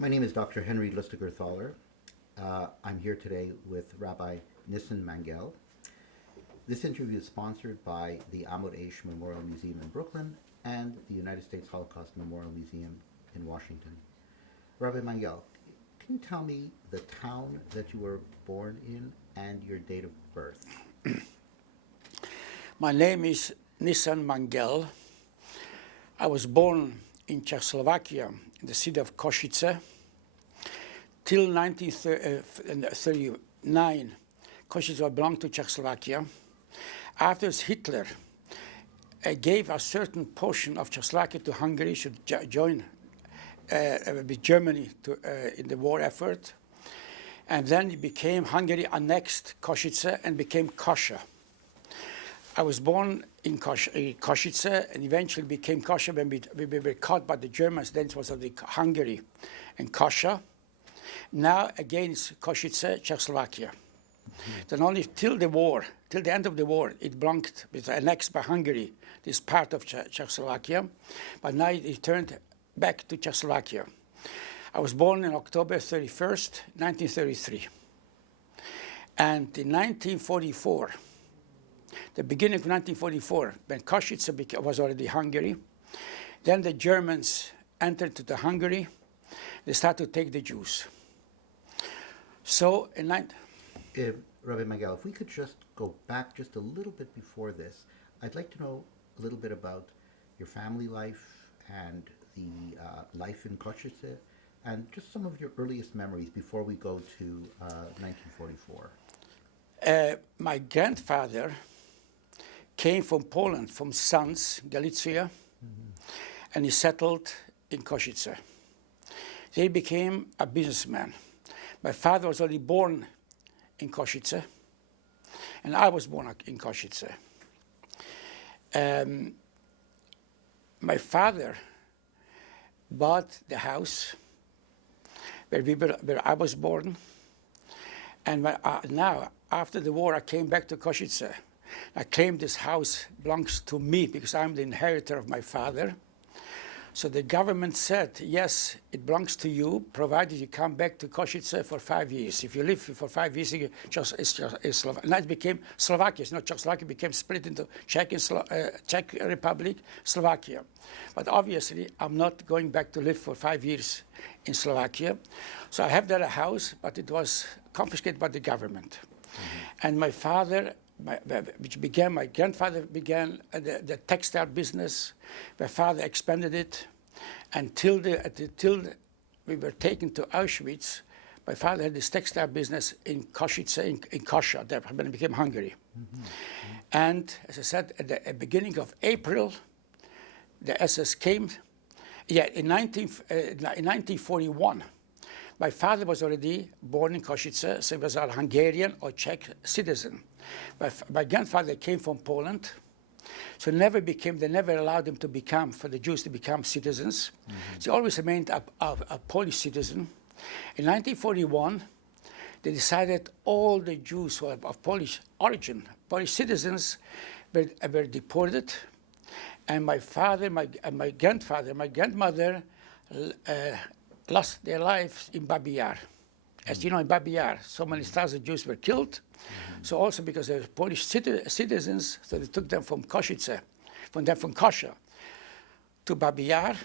My name is Dr. Henry Lustiger-Thaler. I'm here today with Rabbi Nissan Mangel. This interview is sponsored by the Amud Eish Memorial Museum in Brooklyn and the United States Holocaust Memorial Museum in Washington. Rabbi Mangel, can you tell me the town that you were born in and your date of birth? My name is Nissan Mangel. I was born in Czechoslovakia, in the city of Kosice. Till 1939, Kosice belonged to Czechoslovakia. After Hitler gave a certain portion of Czechoslovakia to Hungary, should join with Germany in the war effort. And then it became Hungary annexed Kosice and became Kosher. I was born in Kosice and eventually became Kosher when we were caught by the Germans. Then it was the Hungary and Kosher. Now again it's Kosice, Czechoslovakia. Then only till the war, till the end of the war, it belonged, it was annexed by Hungary, this part of Czechoslovakia. But now it turned back to Czechoslovakia. I was born on October 31st, 1933. And in 1944, the beginning of 1944, when Kosice was already Hungary, then the Germans entered into Hungary. They started to take the Jews. So in Rabbi Mangel, if we could just go back just a little bit before this, I'd like to know a little bit about your family life and the life in Kosice, and just some of your earliest memories before we go to 1944. My grandfather came from Poland, from Sants, Galicia, and he settled in Kosice. He became a businessman. My father was already born in Kosice, and I was born in Kosice. My father bought the house where I was born, and now, after the war, I came back to Kosice. I claimed this house belongs to me because I'm the inheritor of my father. So the government said, yes, it belongs to you, provided you come back to Kosice for 5 years. If you live for 5 years, it's and that became Slovakia. It's not Czechoslovakia, it became split into Czech Republic, Slovakia. But obviously, I'm not going back to live for 5 years in Slovakia. So I have that house, but it was confiscated by the government. And my father, my grandfather began the textile business. My father expanded it until we were taken to Auschwitz. My father had this textile business in Kosice, in Kosher, when it became Hungary. And as I said, at the beginning of April, the SS came. In 1941. My father was already born in Kosice, so he was a Hungarian or Czech citizen. My grandfather came from Poland, so they never allowed him to become, for the Jews to become citizens. So he always remained a Polish citizen. In 1941, they decided all the Jews who are of Polish origin, Polish citizens, were deported. And my father, my grandfather, my grandmother lost their lives in Babi Yar. As you know, in Babi Yar, so many thousands of Jews were killed. So also because they were Polish citizens, so they took them from Kosice, from Kosher to Babi Yar,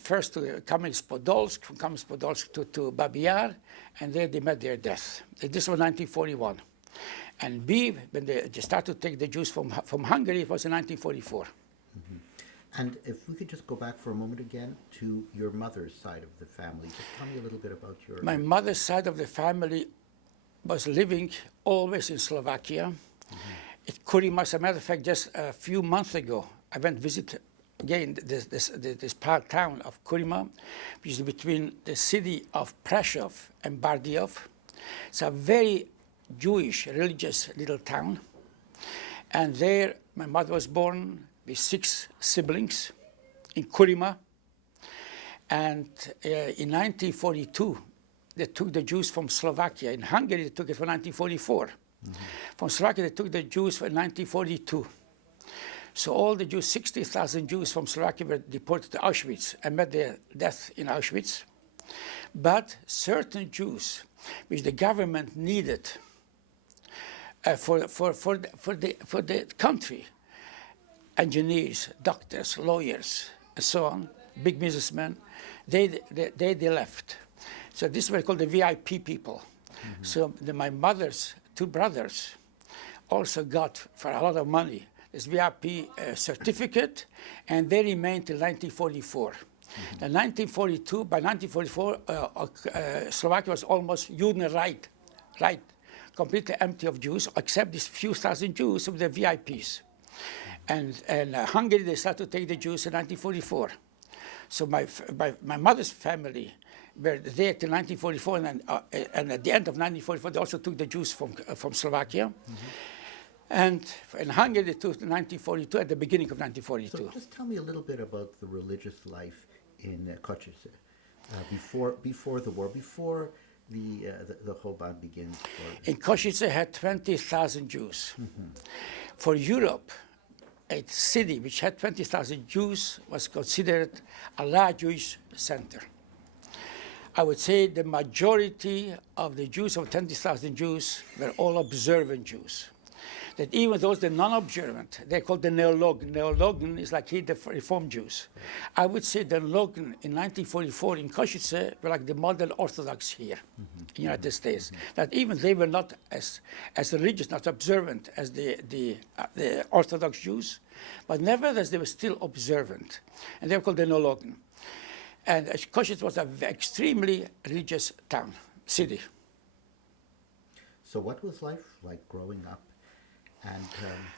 first to Kamensk-Podolsk, from Kamensk-Podolsk to Babi Yar, and there they met their death. This was 1941. And when they started to take the Jews from Hungary, it was in 1944. And if we could just go back for a moment again to your mother's side of the family. Just tell me a little bit about your... My mother's side of the family was living always in Slovakia. At Kurima, as a matter of fact, just a few months ago, I went visit again this part town of Kurima, which is between the city of Prešov and Bardejov. It's a very Jewish, religious little town. And there, my mother was born with 6 siblings in Kurima. And in 1942, they took the Jews from Slovakia. In Hungary, they took it for 1944. From Slovakia, they took the Jews for 1942. So all the Jews, 60,000 Jews from Slovakia were deported to Auschwitz and met their death in Auschwitz. But certain Jews, which the government needed for the country, engineers, doctors, lawyers, and so on, big businessmen, they left. So this were called the VIP people. Mm-hmm. So my mother's two brothers also got, for a lot of money, this VIP certificate, and they remained till 1944. Mm-hmm. In 1942, by 1944, Slovakia was almost Juden right, completely empty of Jews, except these few thousand Jews of the VIPs. And Hungary, they started to take the Jews in 1944. So my mother's family were there till 1944, and at the end of 1944, they also took the Jews from Slovakia. Mm-hmm. And in Hungary, they took 1942, at the beginning of 1942. So just tell me a little bit about the religious life in Kosice before the war, before the Cholban begins. In Kosice had 20,000 Jews. Mm-hmm. For Europe, a city which had 20,000 Jews was considered a large Jewish center. I would say the majority of the Jews, of 20,000 Jews, were all observant Jews. That even those the non-observant, they're called the Neologen. Neologen is like the Reform Jews. I would say the Neologen in 1944 in Kosice were like the modern Orthodox here in the United States. That even they were not as religious, not observant as the Orthodox Jews, but nevertheless they were still observant. And they were called the Neologen. And Kosice was an extremely religious town, city. So what was life like growing up? And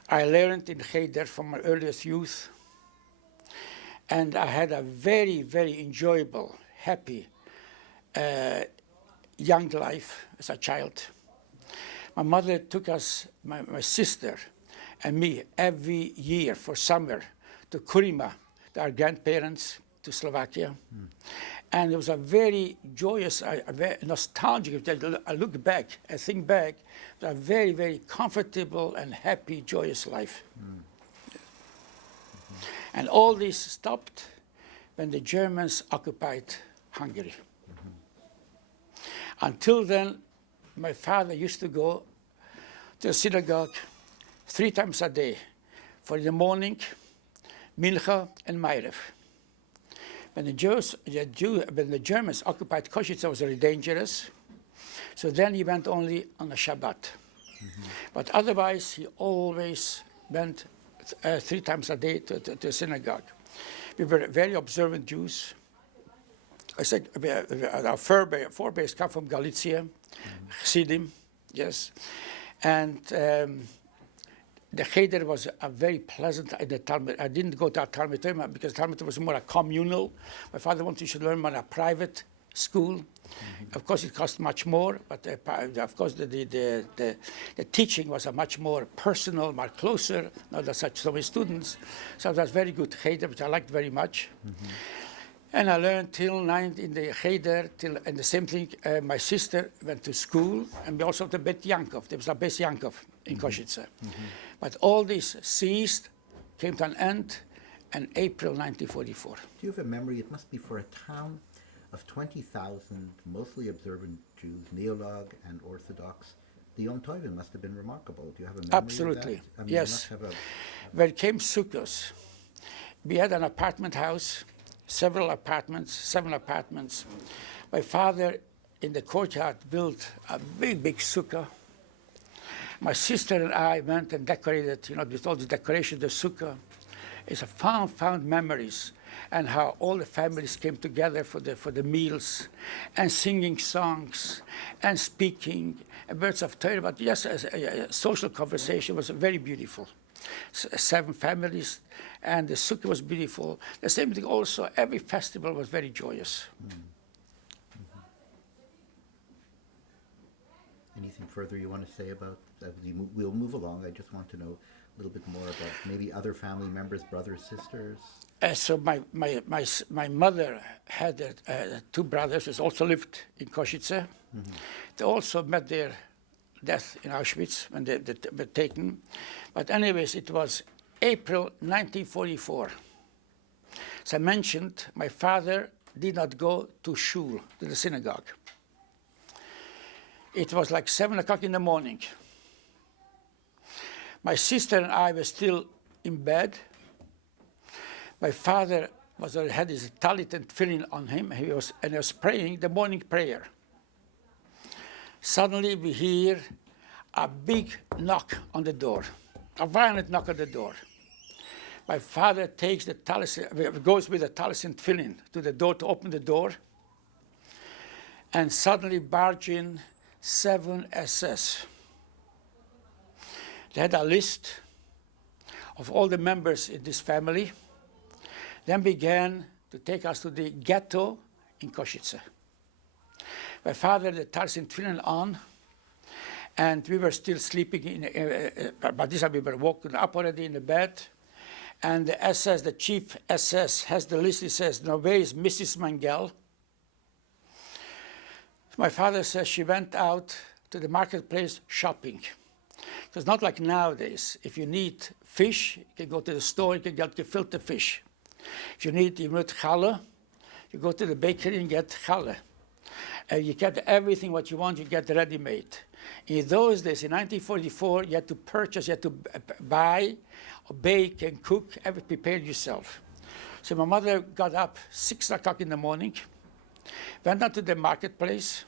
I learned in Cheder from my earliest youth, and I had a very, very enjoyable, happy young life as a child. My mother took us, my sister and me, every year for summer to Kurima, to our grandparents, to Slovakia. And it was a very joyous, very nostalgic, I look back, I think back, a very, very comfortable and happy, joyous life. And all this stopped when the Germans occupied Hungary. Until then, my father used to go to the synagogue 3 times a day, for the morning, Mincha and Ma'ariv. When the Germans occupied Kosice, it was very dangerous. So then he went only on a Shabbat. Mm-hmm. But otherwise, he always went 3 times a day to synagogue. We were very observant Jews. I said our forebears come from Galicia, Chassidim, yes. And the Cheder was a very pleasant in the Talmud. I didn't go to a Talmud because Talmud was more a communal. My father wanted you to learn more a private school. Mm-hmm. Of course, it cost much more, but of course the teaching was a much more personal, much closer, not as such so many students. So it was very good Cheder, which I liked very much. Mm-hmm. And I learned till 9 in the Cheder, and the same thing, my sister went to school, and we also had the Bet Yankov. There was a Bet Yankov in Kosice. Mm-hmm. But all this ceased, came to an end in April 1944. Do you have a memory? It must be for a town of 20,000, mostly observant Jews, Neolog and Orthodox. The Yom Tovim must have been remarkable. Do you have a memory Absolutely. of that? I mean, yes. When it came Sukkos, we had an apartment house, seven apartments. My father, in the courtyard, built a big, big sukkah. My sister and I went and decorated, with all the decoration, the sukkah. It's a found memories, and how all the families came together for the meals, and singing songs, and speaking, and words of Torah. But yes, a social conversation was very beautiful. 7 families, and the sukkah was beautiful. The same thing also, every festival was very joyous. Mm-hmm. Anything further you want to say about that? We'll move along. I just want to know a little bit more about maybe other family members, brothers, sisters. So my mother had 2 brothers who also lived in Kosice. Mm-hmm. They also met their death in Auschwitz when they were taken. But anyways, it was April 1944. As I mentioned, my father did not go to shul, to the synagogue. It was like 7 o'clock in the morning. My sister and I were still in bed. My father had his talit and tefillin on him, he was praying the morning prayer. Suddenly we hear a big knock on the door, a violent knock on the door. My father takes the talit, goes with the talit and tefillin to the door to open the door, and suddenly barge in 7 SS. They had a list of all the members in this family, then began to take us to the ghetto in Kosice. My father had the talit and tefillin on, and we were still sleeping, but this time we were woken up already in the bed, and the SS, the chief SS, has the list. He says, "Now where is Mrs. Mangel?" My father says she went out to the marketplace shopping. It's not like nowadays. If you need fish, you can go to the store, you can get gefilte fish. If you need challah, you go to the bakery and get challah. You get everything what you want, you get ready-made. In those days, in 1944, you had to purchase, you had to buy, or bake and cook, prepare yourself. So my mother got up 6 o'clock in the morning, went out to the marketplace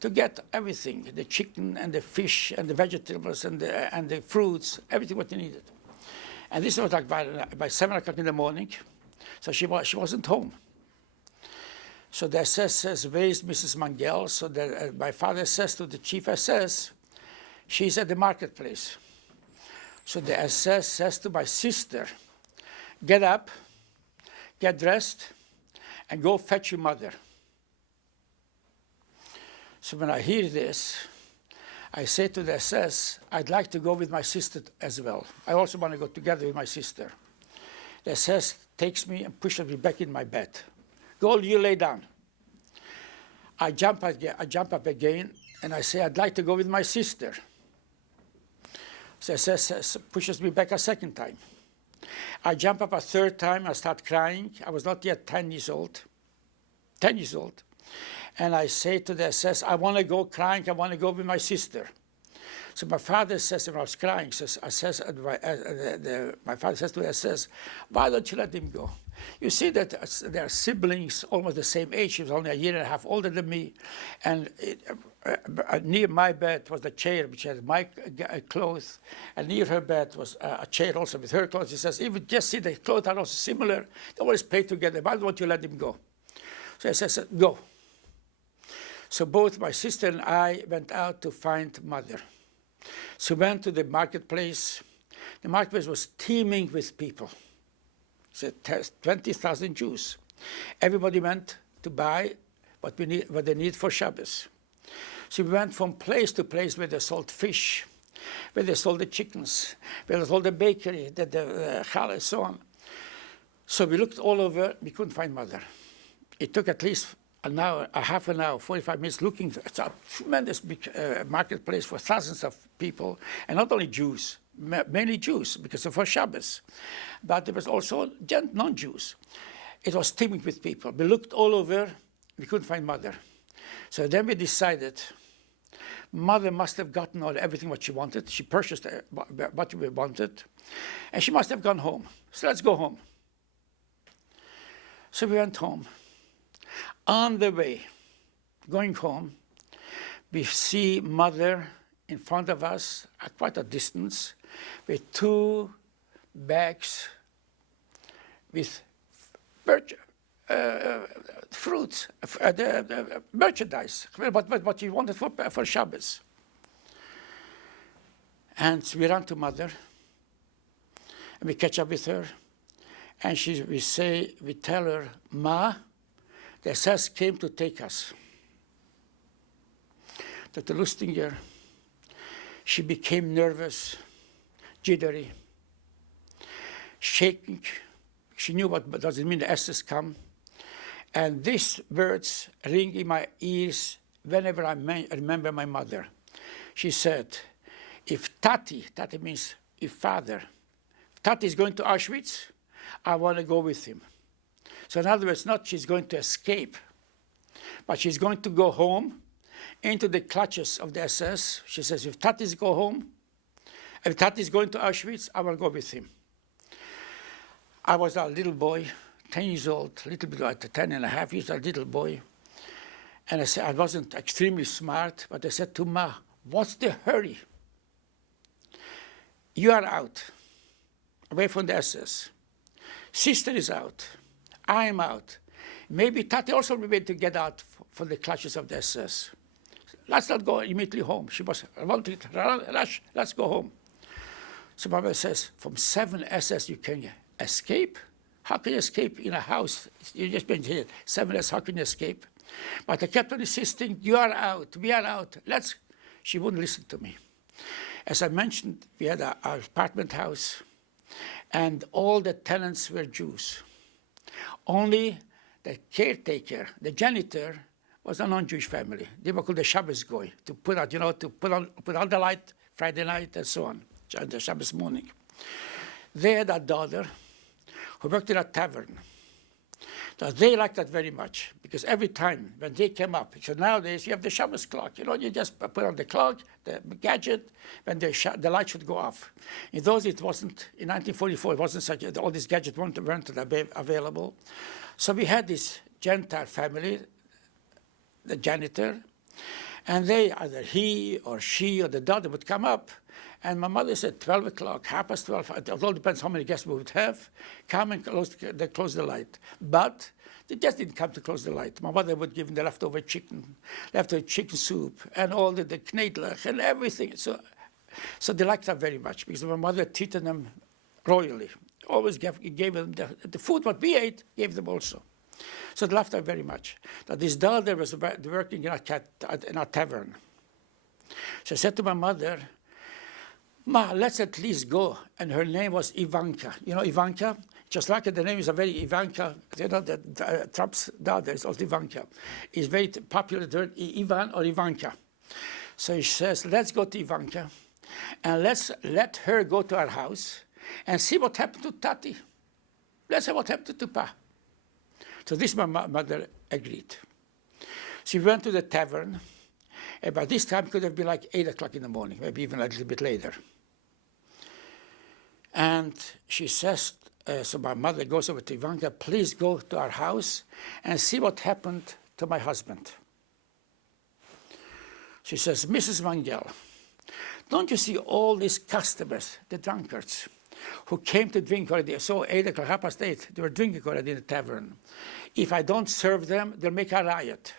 to get everything, the chicken and the fish and the vegetables and the fruits, everything what you needed. And this was like by 7 o'clock in the morning, so she wasn't home. So the SS says, "Where is Mrs. Mangel?" So my father says to the chief SS, "She's at the marketplace." So the SS says to my sister, "Get up, get dressed, and go fetch your mother." So when I hear this, I say to the SS, "I'd like to go with my sister as well. I also want to go together with my sister." The SS takes me and pushes me back in my bed. "Go, you lay down." I jump up again, and I say, "I'd like to go with my sister." So SS pushes me back a second time. I jump up a third time, I start crying. I was not yet 10 years old. And I say to the SS, "I want to go crying, I want to go with my sister." So my father says, when I was crying, my father says to the SS, "Why don't you let him go? You see that they are siblings, almost the same age. He was only a year and a half older than me. And near my bed was the chair, which had my clothes. And near her bed was a chair also with her clothes." He says, "If you just see the clothes are also similar, they always play together. Why don't you let him go?" So I says, "Go." So both my sister and I went out to find mother. So we went to the marketplace. The marketplace was teeming with people. So 20,000 Jews. Everybody went to buy what they need for Shabbos. So we went from place to place where they sold fish, where they sold the chickens, where they sold the bakery, the challah, so on. So we looked all over, we couldn't find mother. It took at least an hour, a half an hour, 45 minutes looking. It's a tremendous big marketplace for thousands of people, and not only Jews, mainly Jews, because of Shabbos. But there was also non-Jews. It was teeming with people. We looked all over, we couldn't find mother. So then we decided, mother must have gotten everything what she wanted. She purchased what we wanted, and she must have gone home. So let's go home. So we went home. On the way, going home, we see mother in front of us at quite a distance with 2 bags with fruits, the merchandise, what she wanted for Shabbos. And so we ran to mother, and we catch up with her, and we tell her, "Ma, the SS came to take us." Dr. Lustinger, she became nervous, jittery, shaking. She knew what does it mean the SS come. And these words ring in my ears whenever I remember my mother. She said, "If Tati means if father, Tati is going to Auschwitz, I want to go with him. So in other words, not she's going to escape, but she's going to go home into the clutches of the SS. She says, if Tati's go home, if Tati's going to Auschwitz, I will go with him. I was a little boy, 10 years old, a little bit like 10 and a half years, a little boy. And I said, I wasn't extremely smart, but I said to Ma, what's the hurry? You are out, away from the SS. Sister is out. I am out. Maybe Tati also will be able to get out from the clutches of the SS. Let's not go immediately home. She was wanting to rush, let's go home. So my mother says, from 7 SS you can escape? How can you escape in a house? You just been here, 7 SS, how can you escape? But I kept on insisting, you are out, we are out, let's. She wouldn't listen to me. As I mentioned, we had our apartment house, and all the tenants were Jews. Only the caretaker, the janitor, was a non-Jewish family. They were called the Shabbos Goy, to put out, to put on the light Friday night and so on, the Shabbos morning. They had a daughter who worked in a tavern. So they liked that very much, because every time when they came up, so nowadays you have the Shabbos clock, you just put on the clock, the gadget, when the light should go off. In those it wasn't, in 1944 it wasn't such, all these gadgets weren't available. So we had this Gentile family, the janitor, and they, either he or she or the daughter would come up, and my mother said 12 o'clock, 12:30, it all depends how many guests we would have, come and close the light. But they just didn't come to close the light. My mother would give them the leftover chicken soup, and all the knedlach and everything. So they liked that very much, because my mother treated them royally. Always gave them the food what we ate, gave them also. So they loved her very much. That this daughter was working in a tavern. So I said to my mother, Ma, let's at least go. And her name was Ivanka. You know Ivanka? Just like the name is a very Ivanka, that Trump's daughter is also Ivanka. It's very popular word, Ivan or Ivanka. So she says, let's go to Ivanka, and let's let her go to our house and see what happened to Tati. Let's see what happened to Pa. So this my mother agreed. She went to the tavern, and by this time it could have been like 8 o'clock in the morning, maybe even a little bit later. And she says, so my mother goes over to Ivanka, please go to our house and see what happened to my husband. She says, Mrs. Mangel, don't you see all these customers, the drunkards, who came to drink already? So 8 o'clock, 8:30, they were drinking already in the tavern. If I don't serve them, they'll make a riot.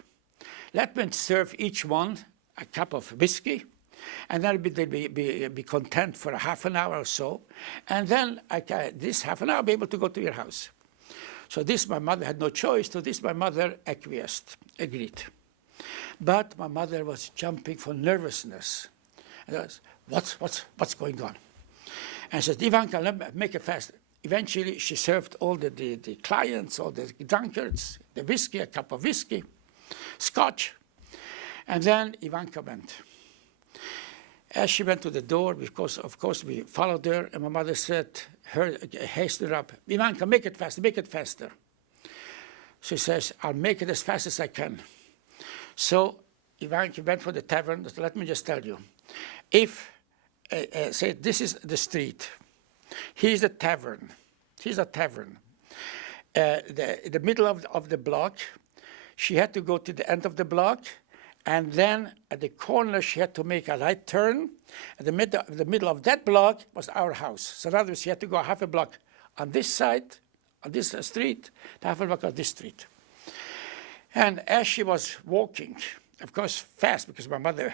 Let me serve each one a cup of whiskey, and then they'll be content for a half an hour or so, and then this half an hour I'll be able to go to your house. So this my mother had no choice, so this my mother acquiesced, agreed. But my mother was jumping for nervousness. And I was, what's going on? And she said, Ivanka, let me make it fast. Eventually she served all the clients, all the drunkards, the whiskey, a cup of whiskey, scotch, and then Ivanka went. As she went to the door, because of course we followed her, and my mother said, hasten her up, Ivanka, make it faster, make it faster. She says, I'll make it as fast as I can. So Ivanka went for the tavern. Let me just tell you, if, say this is the street, here's the tavern, here's a tavern. The middle of the block, she had to go to the end of the block, and then at the corner she had to make a right turn. At the middle of that block was our house. So in other words, she had to go half a block on this side, on this street, half a block on this street. And as she was walking, of course fast, because my mother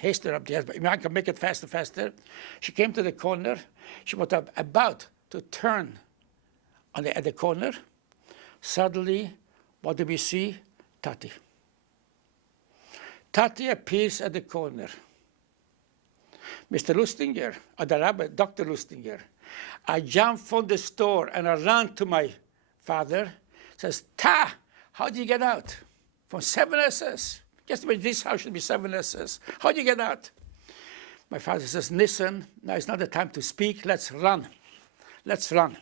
hastened up the house, but I can make it faster, faster. She came to the corner. She was about to turn at the corner. Suddenly, what do we see? Tati. Tati appears at the corner. Mr. Lustinger, or the rabbi, Dr. Lustinger, I jump from the store and I run to my father, says, Ta, how did you get out? From 7 SS. Just imagine this house should be 7 SS. How did you get out? My father says, listen, now it's not the time to speak, let's run. let's run.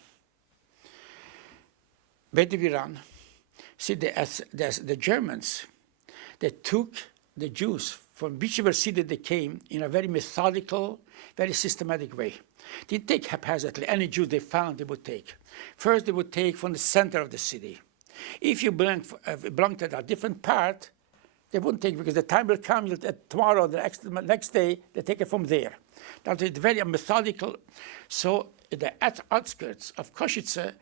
Where did we run? See, the Germans, they took the Jews from whichever city they came in a very methodical, very systematic way. They didn't take haphazardly. Any Jew they found, they would take. First, they would take from the center of the city. If you belong to a different part, they wouldn't take, because the time will come, tomorrow, the next day, they take it from there. That is very methodical. So the outskirts of Kosice,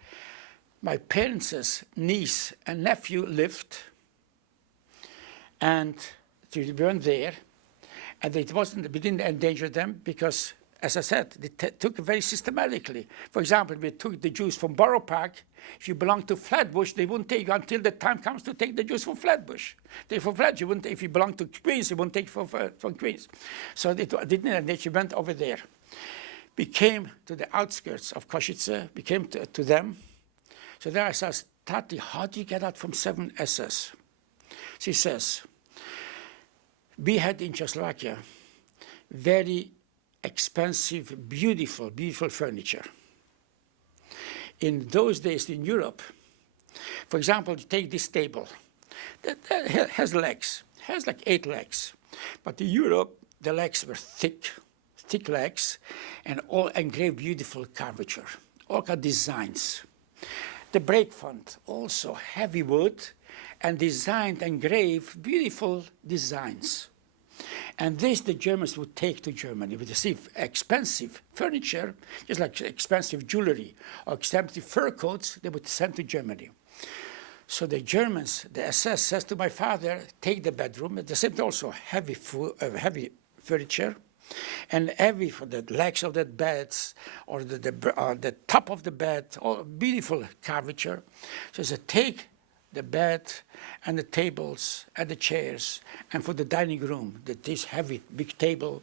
my parents' niece and nephew lived, and we weren't there, and we didn't endanger them because, as I said, they took it very systematically. For example, we took the Jews from Borough Park. If you belong to Flatbush, they wouldn't take you until the time comes to take the Jews from Flatbush. If you belong to Queens, they wouldn't take from Queens. So they didn't endanger, you went over there. We came to the outskirts of Kosice, we came to them. So there I said, Tati, how do you get out from 7 SS? She says, we had in Czechoslovakia very expensive, beautiful furniture. In those days in Europe, for example, you take this table that has legs, has like 8 legs. But in Europe, the legs were thick legs, and all engraved beautiful curvature, all kind of designs. The brake font, also heavy wood, and designed, engraved, beautiful designs. And this the Germans would take to Germany. Would receive expensive furniture, just like expensive jewelry or expensive fur coats, they would send to Germany. So the Germans, the SS says to my father, take the bedroom. They sent also heavy furniture, and heavy for the legs of the beds or the top of the bed, all beautiful curvature. So they take the bed and the tables and the chairs, and for the dining room, this heavy big table,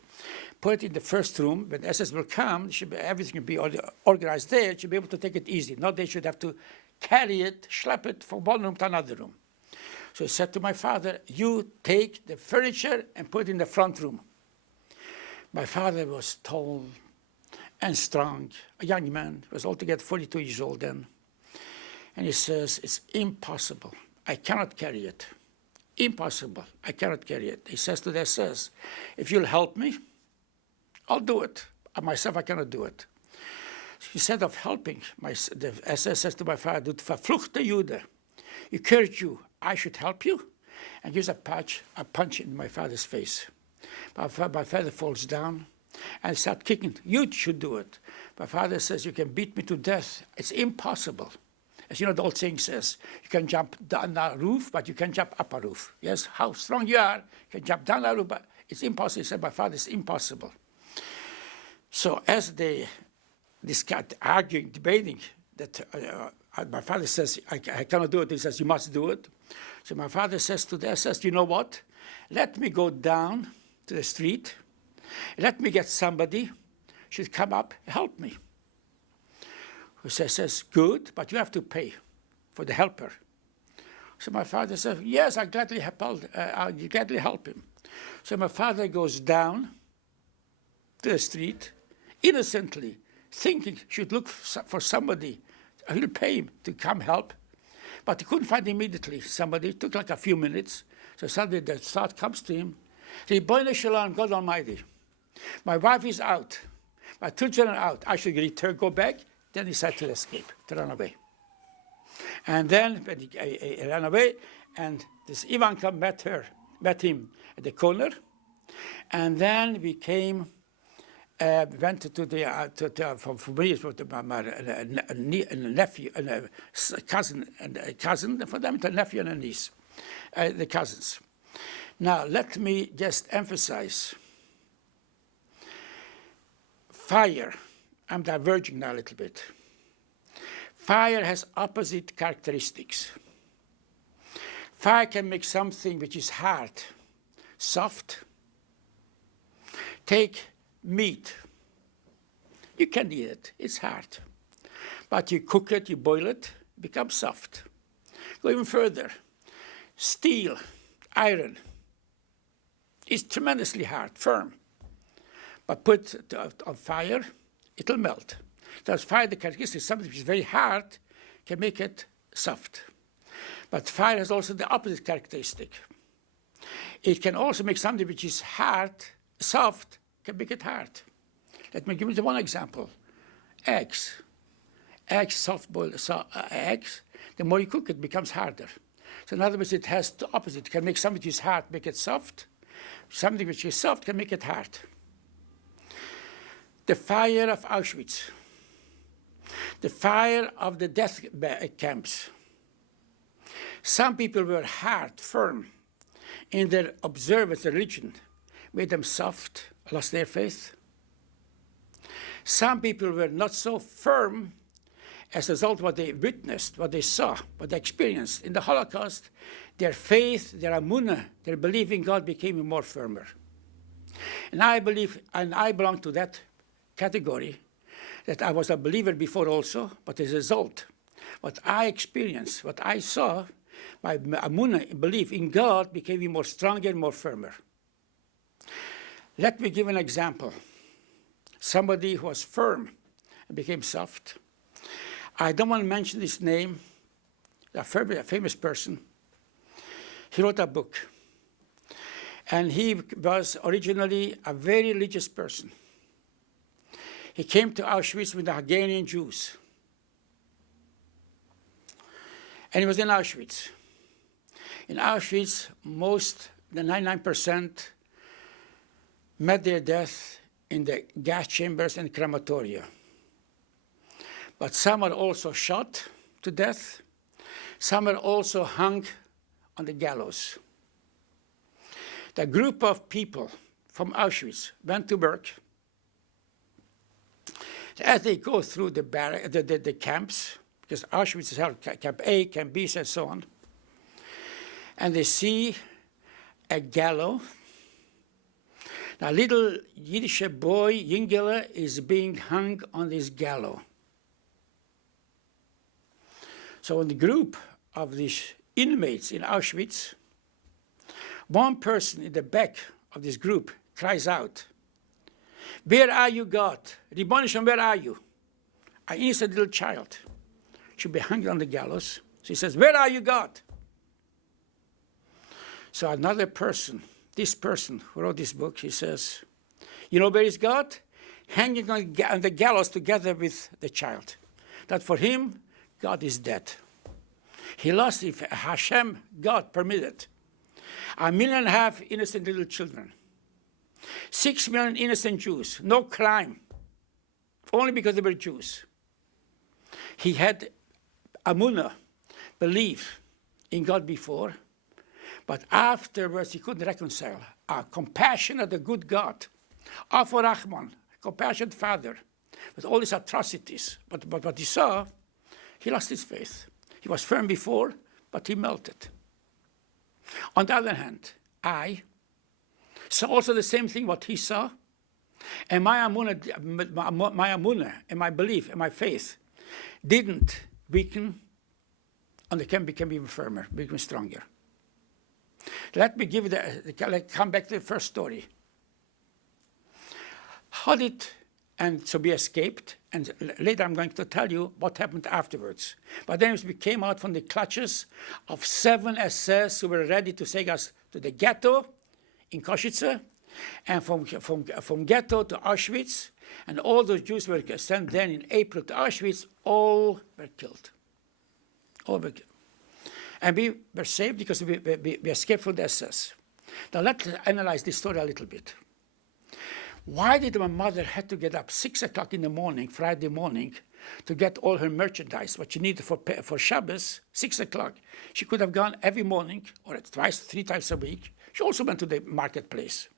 put it in the first room. When SS will come, everything will be organized there. It should be able to take it easy. Not they should have to carry it, schlep it from one room to another room. So he said to my father, you take the furniture and put it in the front room. My father was tall and strong, a young man, he was altogether 42 years old then. And he says, it's impossible, I cannot carry it. Impossible, I cannot carry it. He says to the SS, if you'll help me, I'll do it. Myself, I cannot do it. Instead of helping, the SS says to my father, du verfluchte Jude, you cursed Jew, I should help you? And gives a punch in my father's face. My father falls down and starts kicking. You should do it. My father says, you can beat me to death. It's impossible. As you know, the old saying says, you can jump down a roof, but you can't jump up a roof. Yes, how strong you are, you can jump down a roof, but it's impossible. He said, my father, it's impossible. So as they discussed, arguing, debating, that my father says, I cannot do it. He says, you must do it. So my father says to the SS, you know what? Let me go down to the street. Let me get somebody. Should come up, help me. Who says, good, but you have to pay for the helper. So my father says, yes, I'll gladly help him. So my father goes down to the street, innocently, thinking should look for somebody. He'll pay him to come help. But he couldn't find immediately somebody. It took like a few minutes. So suddenly the thought comes to him. He said, Boine Shalom, God Almighty. My wife is out. My 2 children are out. I should return, go back. Then he decided to escape, to run away. And then when he ran away, and this Ivanka met him at the corner. And then we went to the for me, a nephew and a cousin, for them, a nephew and a niece, the cousins. Now, let me just emphasize fire. I'm diverging now a little bit. Fire has opposite characteristics. Fire can make something which is hard, soft. Take meat. You can eat it, it's hard. But you cook it, you boil it, it becomes soft. Go even further. Steel, iron, is tremendously hard, firm. But put it on fire, it'll melt. That's fire, the characteristic, something which is very hard can make it soft. But fire has also the opposite characteristic. It can also make something which is hard, soft, can make it hard. Let me give you one example. Eggs. Eggs, soft-boiled eggs, the more you cook it, becomes harder. So in other words, it has the opposite. It can make something which is hard, make it soft. Something which is soft can make it hard. The fire of Auschwitz. The fire of the death camps. Some people were hard, firm in their observance, religion, made them soft, lost their faith. Some people were not so firm as a result of what they witnessed, what they saw, what they experienced. In the Holocaust, their faith, their amunah, their belief in God became more firmer. And I believe, and I belong to that category, that I was a believer before also, but as a result, what I experienced, what I saw, my amunah, belief in God, became more stronger, more firmer. Let me give an example. Somebody who was firm and became soft. I don't want to mention his name, a famous person. He wrote a book. And he was originally a very religious person. He came to Auschwitz with the Hungarian Jews. And he was in Auschwitz. In Auschwitz, the 99%, met their death in the gas chambers and crematoria. But some are also shot to death. Some are also hung on the gallows. The group of people from Auschwitz went to work. As they go through the camps, because Auschwitz is held Camp A, Camp B, and so on, and they see a gallows. Now, little Yiddish boy, Mengele, is being hung on this gallows. So in the group of these inmates in Auschwitz, one person in the back of this group cries out, "Where are you, God? Ribbon Hashem, where are you?" An innocent little child should be hung on the gallows. So he says, "Where are you, God?" So another person, this person who wrote this book, he says, "You know where is God? Hanging on the gallows together with the child. That for him, God is dead. He lost if Hashem, God, permitted. 1.5 million innocent little children. 6 million innocent Jews, no crime, only because they were Jews. He had amunah, belief in God before, but afterwards he couldn't reconcile. A compassionate, a good God, Afor Rahman, compassionate Father, with all these atrocities. But what he saw, he lost his faith. He was firm before, but he melted. On the other hand, I saw also the same thing what he saw, and my amunah and my belief and my faith didn't weaken, and they can become even firmer, become stronger. Let me give come back to the first story. How did, and so we escaped, and later I'm going to tell you what happened afterwards. But then we came out from the clutches of 7 SS who were ready to take us to the ghetto in Kosice, and from ghetto to Auschwitz, and all those Jews were sent then in April to Auschwitz, all were killed. All were killed. And we were saved because we escaped from the SS. Now let's analyze this story a little bit. Why did my mother have to get up 6 o'clock in the morning, Friday morning, to get all her merchandise, what she needed for Shabbos, 6 o'clock? She could have gone every morning, or twice, 3 times a week. She also went to the marketplace.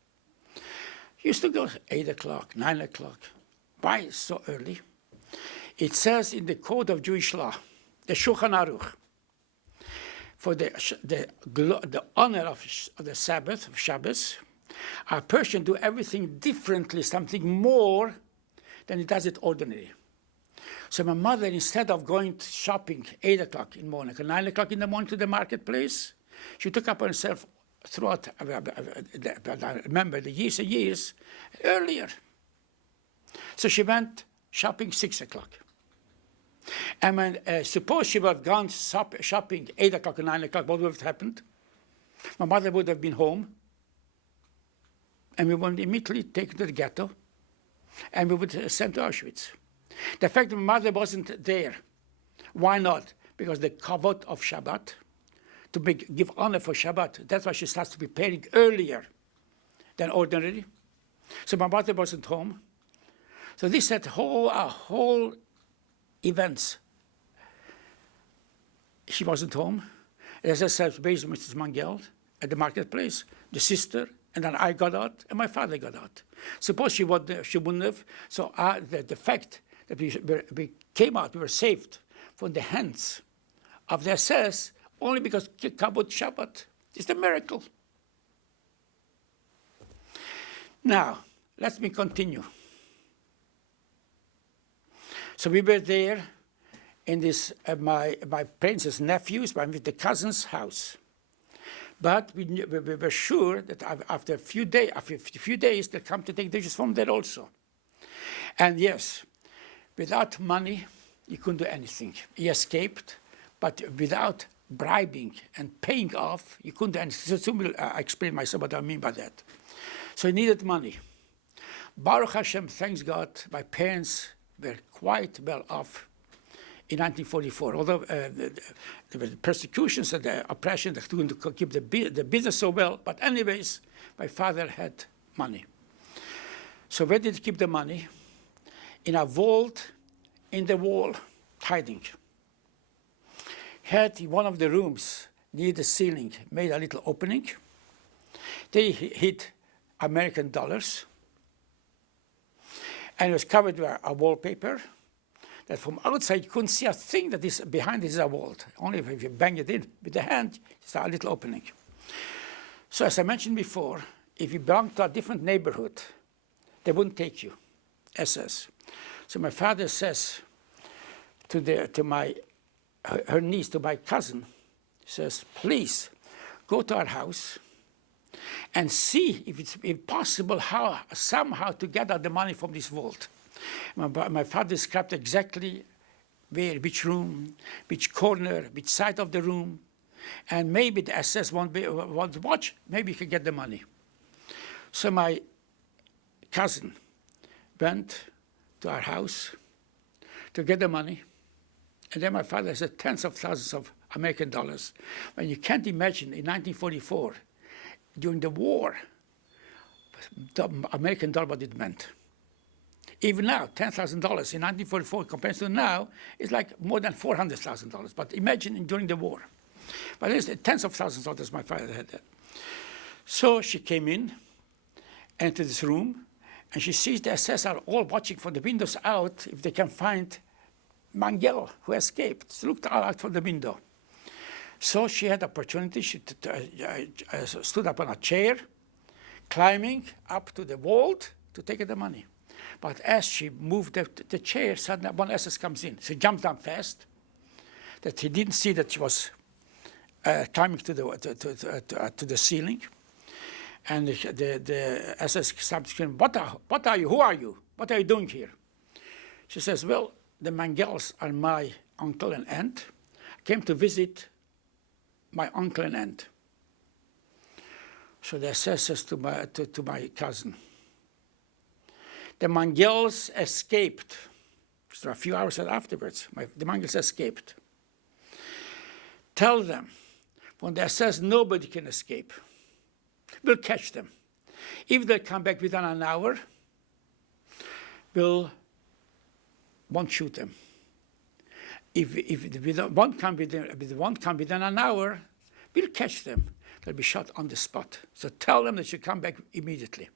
She used to go 8 o'clock, 9 o'clock. Why so early? It says in the Code of Jewish Law, the Shulchan Aruch, for the honor of the Sabbath, of Shabbos, a person do everything differently, something more than he does it ordinarily. So my mother, instead of going shopping 8 o'clock in the morning or 9 o'clock in the morning to the marketplace, she took up on herself throughout, I remember the years and years earlier. So she shopping 6 o'clock. And when, suppose she would have gone shopping 8 o'clock or 9 o'clock, what would have happened? My mother would have been home, and we would immediately take her to the ghetto, and we would send to Auschwitz. The fact that my mother wasn't there, why not? Because the kavod of Shabbat, to give honor for Shabbat, that's why she starts preparing earlier than ordinarily. So my mother wasn't home. So this had whole events. She wasn't home. As I said, based with Mrs. Mangel at the marketplace, the sister, and then I got out, and my father got out. Suppose she wouldn't have. So the fact that we came out, we were saved from the hands of the SS only because Kabut Shabbat is the miracle. Now, let me continue. So we were there in this, my parents' nephews, with the cousin's house. But we were sure that after a few days, they'll come to take dishes from there also. And yes, without money, he couldn't do anything. He escaped, but without bribing and paying off, he couldn't do anything. So soon I'll explain myself what I mean by that. So he needed money. Baruch Hashem, thanks God, my parents were quite well off in 1944. Although there were persecutions and the oppression that couldn't keep the business so well, but anyways, my father had money. So where did he keep the money? In a vault in the wall, hiding. Had in one of the rooms near the ceiling made a little opening. They hid American dollars, and it was covered with a wallpaper that from outside you couldn't see a thing that is behind it is a wall. Only if you bang it in with the hand, it's a little opening. So as I mentioned before, if you belong to a different neighborhood, they wouldn't take you, SS. So my father says her niece, to my cousin, says, please go to our house and see if it's possible somehow to get out the money from this vault. My father described exactly where, which room, which corner, which side of the room, and maybe the SS won't watch, maybe he can get the money. So my cousin went to our house to get the money, and then my father said tens of thousands of American dollars. And you can't imagine in 1944, during the war, the American dollar, what it meant. Even now, $10,000 in 1944 compared to now is like more than $400,000. But imagine during the war. But there's tens of thousands of dollars my father had that. So she came in, entered this room, and she sees the SS are all watching from the windows out if they can find Mangel, who escaped. She looked out from the window. So she had opportunity. She stood up on a chair, climbing up to the vault to take the money. But as she moved the chair, suddenly one SS comes in. She jumped down fast, that he didn't see that she was climbing to the ceiling. And the SS started screaming, what are you? Who are you? What are you doing here? She says, well, the Mangels are my uncle and aunt. I came to visit my uncle and aunt. So the SS says to my cousin, the Mangels escaped. So a few hours afterwards, the Mangels escaped. Tell them, when the SS, nobody can escape. We'll catch them. If they come back within an hour, won't shoot them. If they won't come within an hour, we'll catch them. They'll be shot on the spot. So tell them they should come back immediately.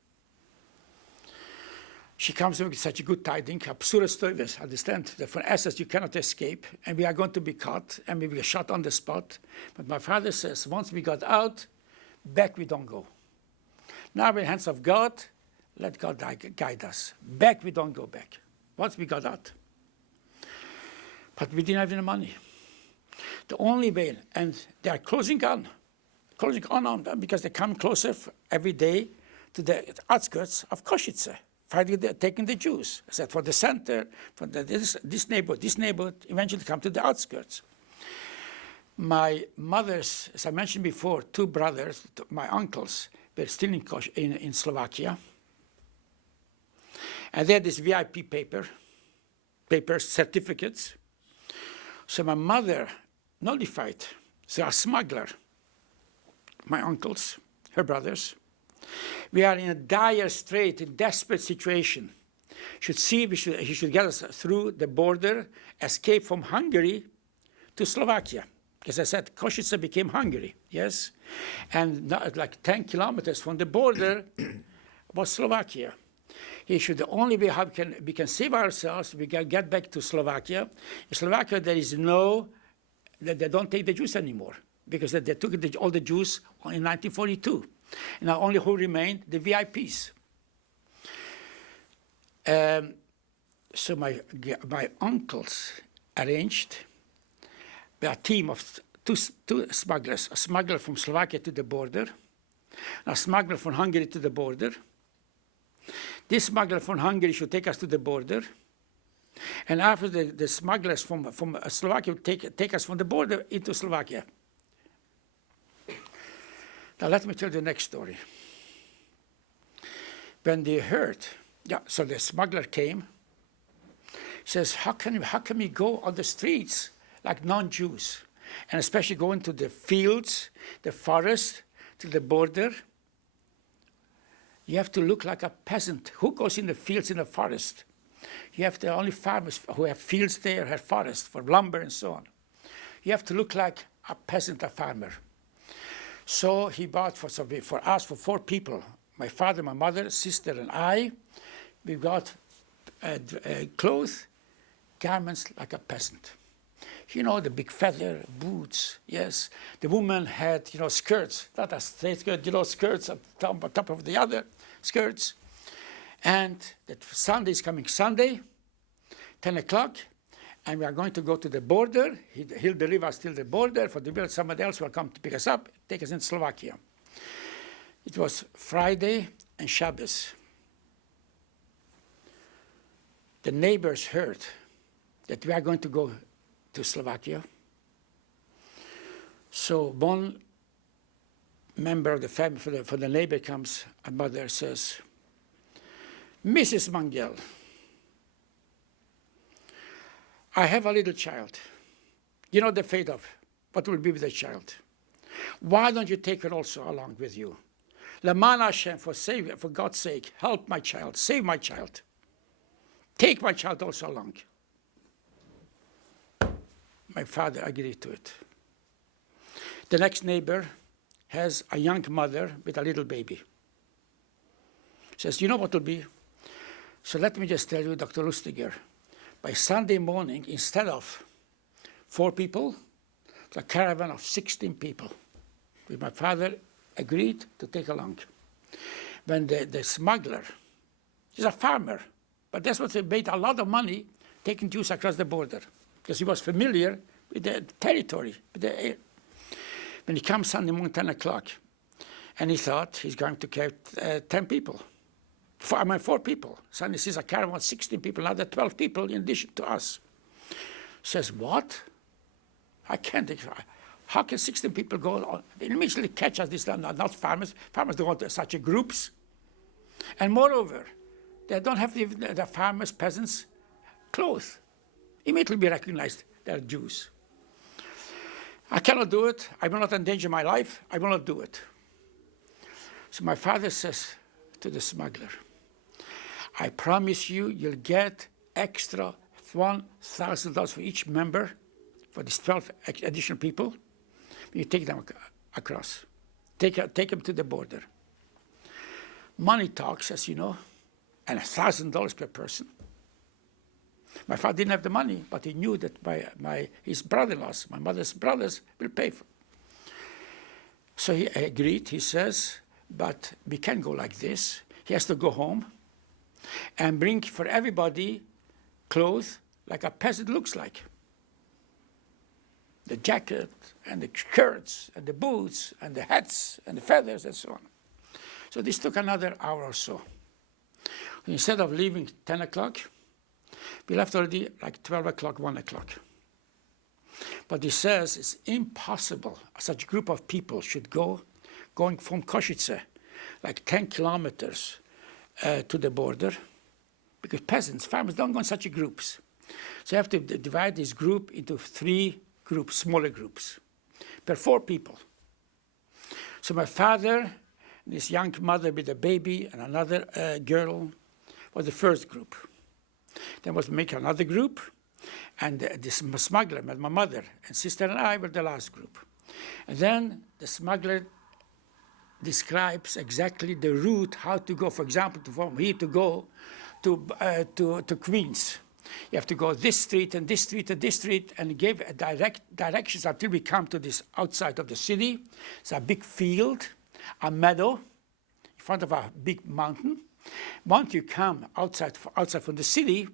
She comes with such a good tidings, absurd stories. Understand that for SS you cannot escape, and we are going to be caught, and we will be shot on the spot. But my father says, once we got out, back we don't go. Now we're in the hands of God, let God guide us. Back we don't go back. Once we got out. But we didn't have any money. The only way, and they are closing on them because they come closer every day to the outskirts of Kosice, taking the Jews. I said, for the center, for this neighborhood, eventually come to the outskirts. My mother's, as I mentioned before, two brothers, my uncles, were still in Slovakia. And they had this VIP papers, certificates. So my mother notified, so a smuggler, my uncles, her brothers. We are in a dire strait, in desperate situation. He should get us through the border, escape from Hungary to Slovakia. As I said, Kosice became Hungary, yes? And like 10 kilometers from the border was Slovakia. He should, the only way how we can save ourselves, we can get back to Slovakia. In Slovakia, there is they don't take the Jews anymore, because they took all the Jews in 1942. Now only who remained? The VIPs. So my uncles arranged a team of two smugglers, a smuggler from Slovakia to the border, a smuggler from Hungary to the border. This smuggler from Hungary should take us to the border, and after the smugglers from Slovakia would take us from the border into Slovakia. Now let me tell you the next story. When they heard, so the smuggler came, says, how can we go on the streets like non-Jews, and especially go into the fields, the forest, to the border? You have to look like a peasant. Who goes in the fields in the forest? You have the only farmers who have fields there, have forests for lumber and so on. You have to look like a peasant, a farmer. So he bought for us, for 4 people, my father, my mother, sister, and I, we got clothes, garments like a peasant. You know, the big feather, boots, yes. The woman had, skirts, not a straight skirt, skirts on top of the other skirts. And that Sunday is coming Sunday, 10 o'clock, and we are going to go to the border. He'll deliver us till the border. For the border, somebody else will come to pick us up, take us in Slovakia. It was Friday and Shabbos. The neighbors heard that we are going to go to Slovakia. So one member of the family, for the neighbor comes, a mother says, Mrs. Mangel, I have a little child. You know the fate of what will be with the child. Why don't you take her also along with you? Leman Hashem, for God's sake, help my child, save my child. Take my child also along. My father agreed to it. The next neighbor has a young mother with a little baby. Says, you know what will be? So let me just tell you, Dr. Lustiger, by Sunday morning, instead of 4 people, it's a caravan of 16 people. My father agreed to take along. When the smuggler, he's a farmer, but that's what they made a lot of money taking Jews across the border, because he was familiar with the territory. When he comes Sunday morning, 10 o'clock, and he thought he's going to carry 10 people. 4 people. Suddenly sees a caravan of 16 people, another 12 people in addition to us. Says, what? I can't. How can 16 people go on? They immediately catch us. These are not farmers. Farmers don't want such groups. And moreover, they don't have the farmers, peasants, clothes. Immediately be recognized they're Jews. I cannot do it. I will not endanger my life. I will not do it. So my father says to the smuggler, I promise you, you'll get extra $1,000 for each member, for these 12 additional people. You take them across. Take them to the border. Money talks, as you know, and $1,000 per person. My father didn't have the money, but he knew that his brother-in-laws, my mother's brothers, will pay for it. So he agreed. He says, but we can't go like this. He has to go home and bring for everybody clothes like a peasant looks like. The jacket and the skirts and the boots and the hats and the feathers and so on. So this took another hour or so. Instead of leaving 10 o'clock, we left already like 12 o'clock, 1 o'clock. But he says it's impossible such a group of people should going from Kosice, like 10 kilometers to the border, because peasants, farmers don't go in such groups. So you have to divide this group into 3 groups, smaller groups, per 4 people. So my father, this young mother with a baby and another girl was the first group. Then was make another group, and this smuggler, my mother and sister and I were the last group. And then the smuggler describes exactly the route, how to go, for example, from here to go to Queens. You have to go this street and this street and this street, and he gave directions until we come to this outside of the city. It's a big field, a meadow, in front of a big mountain. Once you come outside from the city,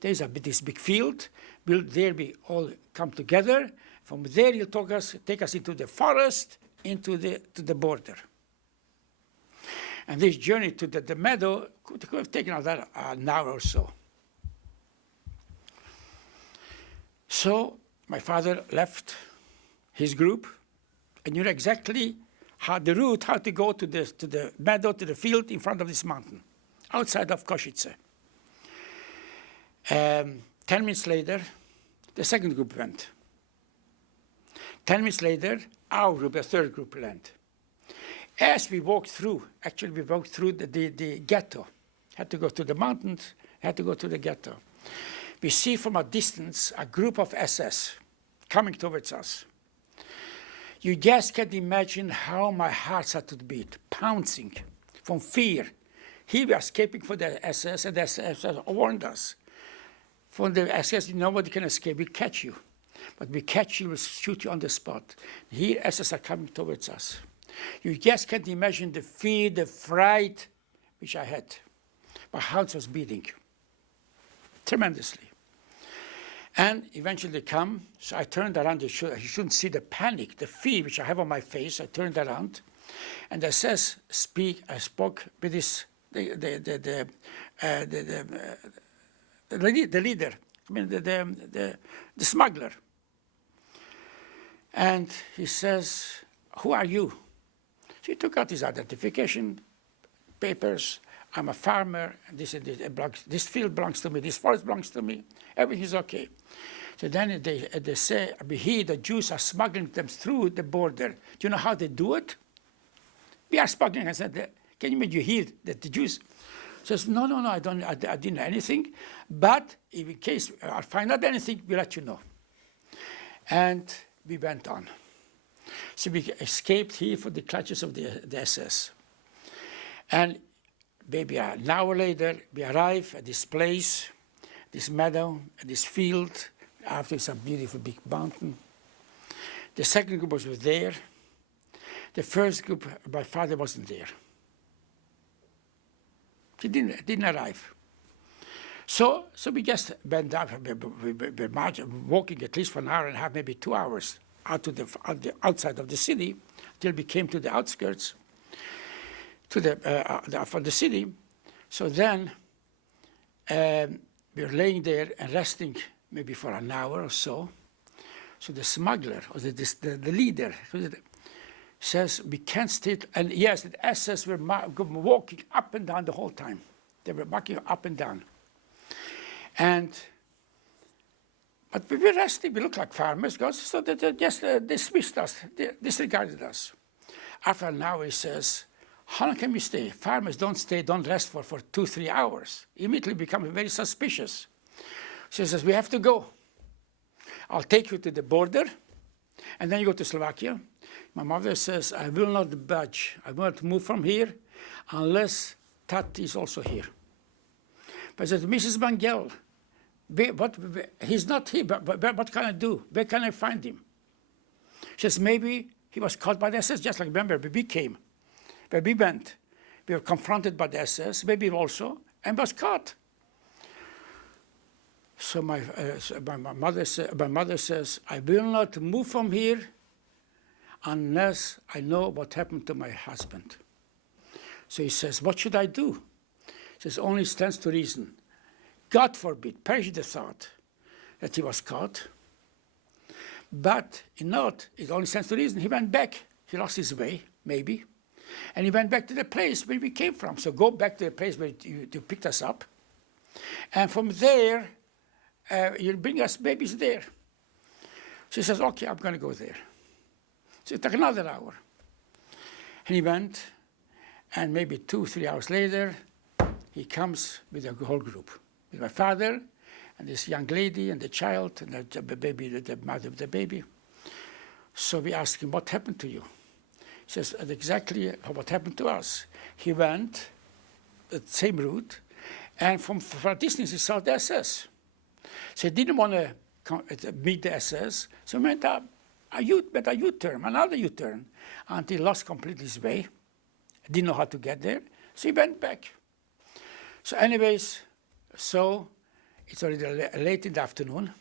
there's this big field. There we all come together. From there, he'll take us into the forest, into the border. And this journey to the meadow could have taken another an hour or so. So my father left his group and knew exactly how to go to the meadow, to the field in front of this mountain, outside of Kosice. 10 minutes later, the second group went. 10 minutes later, our group, the third group, went. As we walked through, the ghetto. Had to go to the mountains, had to go to the ghetto. We see from a distance a group of SS coming towards us. You just can't imagine how my heart started to beat, pouncing from fear. He was escaping from the SS, and the SS warned us. From the SS, nobody can escape, we catch you. But we catch you, we'll shoot you on the spot. Here, SS are coming towards us. You just can't imagine the fear, the fright which I had. My heart was beating tremendously. And eventually they come, so I turned around. You shouldn't see the panic, the fear which I have on my face. I turned around, and I spoke with this, the leader, I mean the smuggler. And he says, "Who are you?" So he took out his identification papers. I'm a farmer, and this field belongs to me, this forest belongs to me, everything is okay. So then they say, we hear the Jews are smuggling them through the border. Do you know how they do it? We are smuggling. I said, can you hear that the Jews? Says, no, I didn't know anything, but in case I find out anything, we'll let you know. And we went on. So we escaped here from the clutches of the SS. And maybe an hour later, we arrive at this place, this meadow, this field, after some beautiful big mountain. The second group was there. The first group, my father wasn't there. He didn't arrive. So we just went down, we were walking at least for an hour and a half, maybe 2 hours, out to the outside of the city, till we came to the outskirts, to the city. So then we were laying there and resting maybe for an hour or so. So the smuggler, or the leader, says, we can't stay. And yes, the SS were walking up and down the whole time. They were walking up and down. But we were resting, we looked like farmers, so they just dismissed us, they disregarded us. After an hour, he says, how long can we stay? Farmers don't rest for 2-3 hours. Immediately become very suspicious. She says, we have to go. I'll take you to the border, and then you go to Slovakia. My mother says, I will not budge. I will not move from here unless Tati is also here. But I said, Mrs. Mangel, he's not here, but what can I do? Where can I find him? She says, maybe he was caught by the SS, just like, remember, we came. Where we went, we were confronted by the SS, maybe also, and was caught. So my mother says, I will not move from here unless I know what happened to my husband. So he says, what should I do? Says only stands to reason. God forbid, perish the thought that he was caught. But it only stands to reason. He went back. He lost his way, maybe. And he went back to the place where we came from. So go back to the place where you picked us up. And from there, you'll bring us babies there. So he says, okay, I'm going to go there. So it took another hour. And he went, and maybe 2-3 hours later, he comes with a whole group. With my father, and this young lady, and the child, and the baby, the mother of the baby. So we asked him, what happened to you? He says, exactly what happened to us. He went the same route, and from a distance he saw the SS. So he didn't want to meet the SS, so he went a U-turn, another U-turn, until he lost completely his way. Didn't know how to get there, so he went back. So anyways, so it's already late in the afternoon.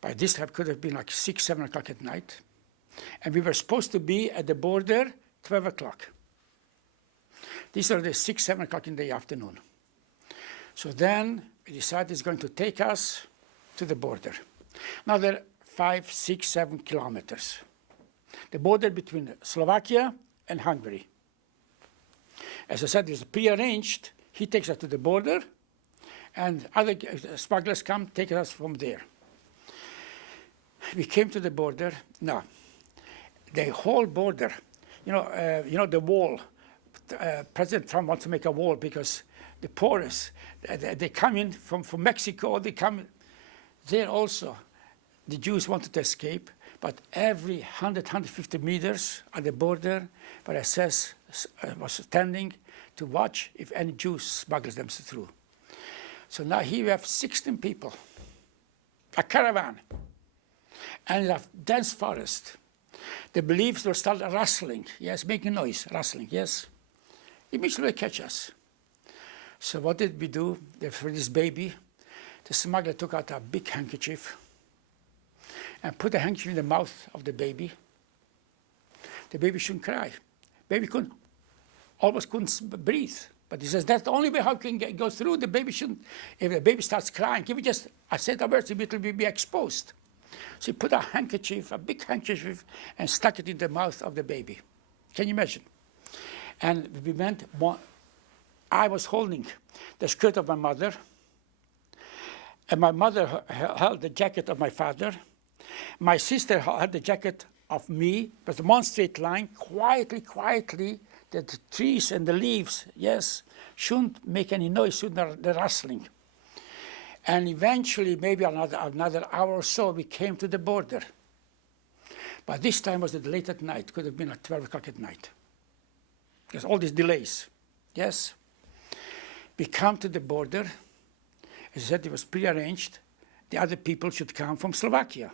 By this time, it could have been like 6, 7 o'clock at night. And we were supposed to be at the border 12 o'clock. These are the 6, 7 o'clock in the afternoon. So then we decided it's going to take us to the border. Another 5, 6, 7 kilometers. The border between Slovakia and Hungary. As I said, it's prearranged. He takes us to the border, and other smugglers come, take us from there. We came to the border. Now, the whole border, you know the wall. President Trump wants to make a wall because the poorest, they come in from Mexico. They come there also. The Jews wanted to escape, but every 100, 150 meters at the border, where SS was standing to watch if any Jews smuggles them through. So now here we have 16 people, a caravan, and a dense forest. The leaves will start rustling, yes, making noise, rustling, yes. Immediately catch us. So what did we do for this baby? The smuggler took out a big handkerchief and put the handkerchief in the mouth of the baby. The baby shouldn't cry. Baby almost couldn't breathe. But he says, that's the only way how can go through. The baby shouldn't, if the baby starts crying, if we just, I said the words, it will be exposed. So he put a handkerchief, a big handkerchief, and stuck it in the mouth of the baby. Can you imagine? And we went, I was holding the skirt of my mother, and my mother held the jacket of my father. My sister had the jacket of me, but one straight line, quietly, the trees and the leaves, yes, shouldn't make any noise, shouldn't the rustling. And eventually, maybe another hour or so, we came to the border. But this time was late at night, could have been at 12 o'clock at night. Because all these delays, yes. We come to the border. As I said, it was prearranged. The other people should come from Slovakia.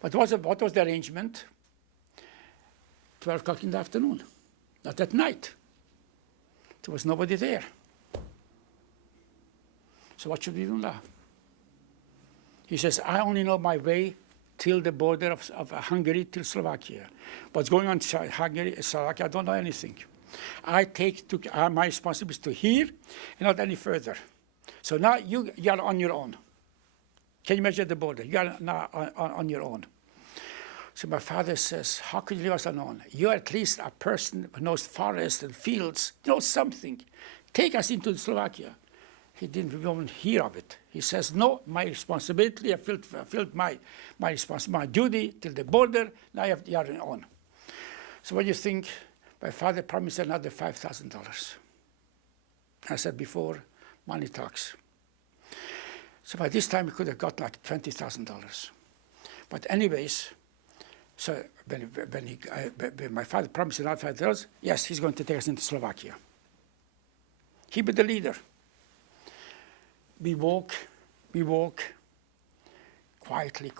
But what was the arrangement? 12 o'clock in the afternoon, not at night. There was nobody there. So what should we do now? He says, I only know my way till the border of Hungary, till Slovakia. What's going on in Hungary, Slovakia, I don't know anything. My responsibility is to here and not any further. So now you are on your own. Can you imagine the border? You are now on your own. So my father says, how could you leave us alone? You're at least a person who knows forests and fields, knows something. Take us into Slovakia. He didn't even hear of it. He says, no, my responsibility, I felt my duty till the border, now you are on your own. So what do you think? My father promised another $5,000. I said before, money talks. So by this time, we could have got like $20,000. But anyways, so when my father promised another $5,000, yes, he's going to take us into Slovakia. He be the leader. We walk quietly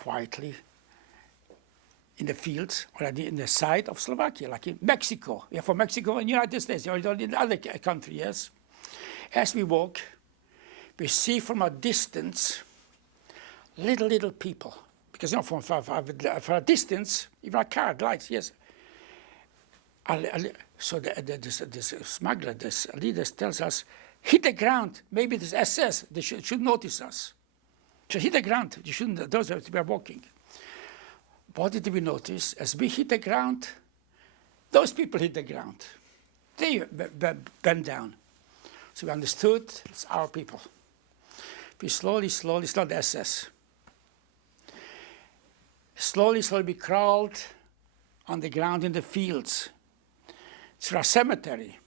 in the fields, already in the side of Slovakia, like in Mexico. We are from Mexico and United States, or in other country, yes. As we walk, we see from a distance little people. Because from a distance, even a car, lights, yes. So this smuggler, this leader tells us, hit the ground. Maybe this SS, they should notice us. So hit the ground. You shouldn't, those that we are walking. What did we notice? As we hit the ground, those people hit the ground. They bent down. So we understood it's our people. We slowly, it's not the SS. Slowly, we crawled on the ground in the fields through a cemetery,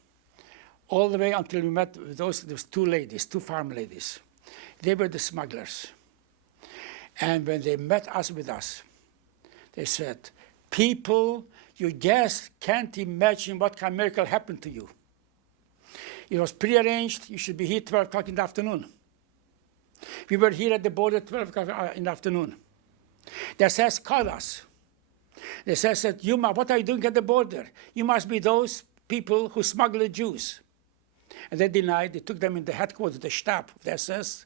all the way until we met those two farm ladies. They were the smugglers. And when they met us with us, they said, people, you just can't imagine what kind of miracle happened to you. It was prearranged. You should be here 12 o'clock in the afternoon. We were here at the border 12 o'clock in the afternoon. The SS called us. The SS said, what are you doing at the border? You must be those people who smuggle the Jews. And they denied. They took them in the headquarters, the stab of the SS,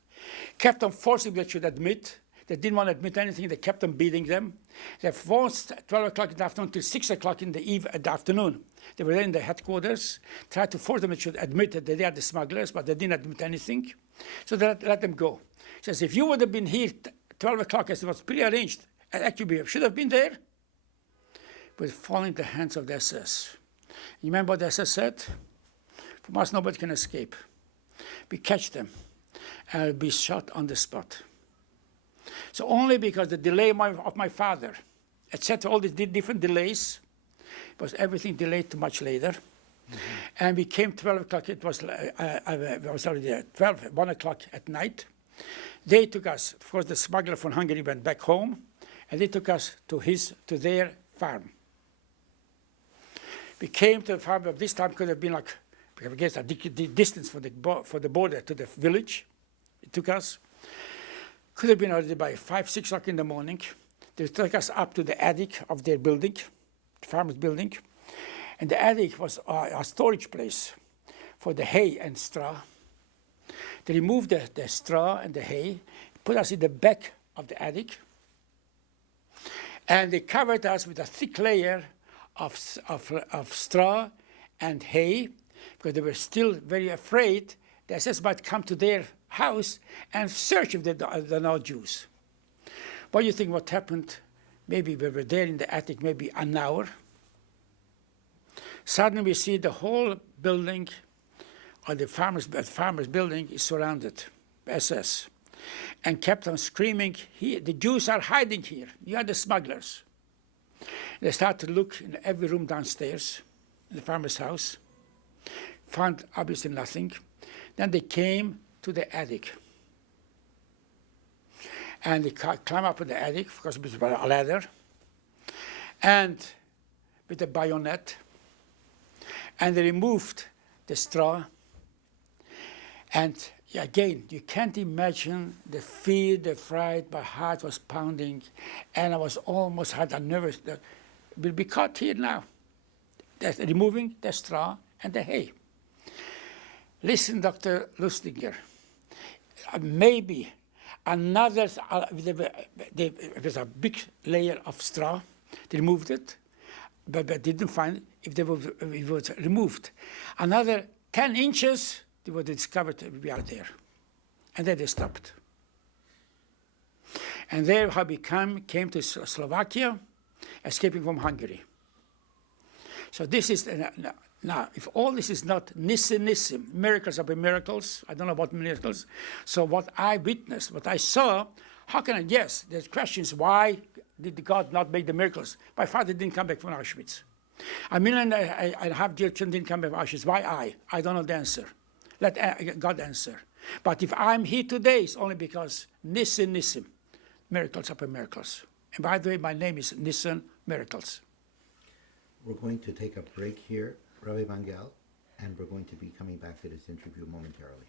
kept them forcing they should admit. They didn't want to admit anything. They kept on beating them. They forced 12 o'clock in the afternoon till 6 o'clock in the afternoon. They were there in the headquarters, tried to force them to admit that they are the smugglers, but they didn't admit anything. So they let them go. He says, if you would have been here 12 o'clock as it was prearranged, actually we should have been there, but fall in the hands of the SS. You remember what the SS said? From us, nobody can escape. We catch them and be shot on the spot. So only because the delay of my father, etc., all these different delays, was everything delayed too much later. Mm-hmm. And we came 12 o'clock, it was already 1 o'clock at night. They took us, of course the smuggler from Hungary went back home, and they took us to their farm. We came to the farm, but this time could have been like, I guess, a distance for the border to the village. It took us. Could have been already by 5, 6 o'clock in the morning. They took us up to the attic of their building, the farmer's building. And the attic was a storage place for the hay and straw. They removed the straw and the hay, put us in the back of the attic, and they covered us with a thick layer of straw and hay, because they were still very afraid the SS might come to their house and search if they're not Jews. What do you think what happened? Maybe we were there in the attic maybe an hour. Suddenly we see the whole building, or the farmer's building is surrounded by SS, and kept on screaming, the Jews are hiding here, you are the smugglers. They started to look in every room downstairs in the farmer's house, found obviously nothing. Then they came to the attic. And they climbed up in the attic, because it was a ladder, and with a bayonet, and they removed the straw. And again, you can't imagine the fear, the fright, my heart was pounding, and I was almost had a nervous, we'll be caught here now. That's removing the straw and the hay. Listen, Dr. Lustinger, maybe another, there was a big layer of straw, they removed it, but didn't find if it was removed. Another 10 inches, they would have discovered we are there. And then they stopped. And there how we came to Slovakia, escaping from Hungary. So this is, now, if all this is not nissim, miracles Rabbi miracles, I don't know about miracles, so what I witnessed, what I saw, how can I, yes, there's questions, why did God not make the miracles? My father didn't come back from Auschwitz. 1.5 million dear children didn't come back from Auschwitz. Why I don't know the answer. Let God answer. But if I'm here today, it's only because nissim, miracles Rabbi miracles. And by the way, my name is Nissan Miracles. We're going to take a break here, Rabbi Mangel, and we're going to be coming back to this interview momentarily.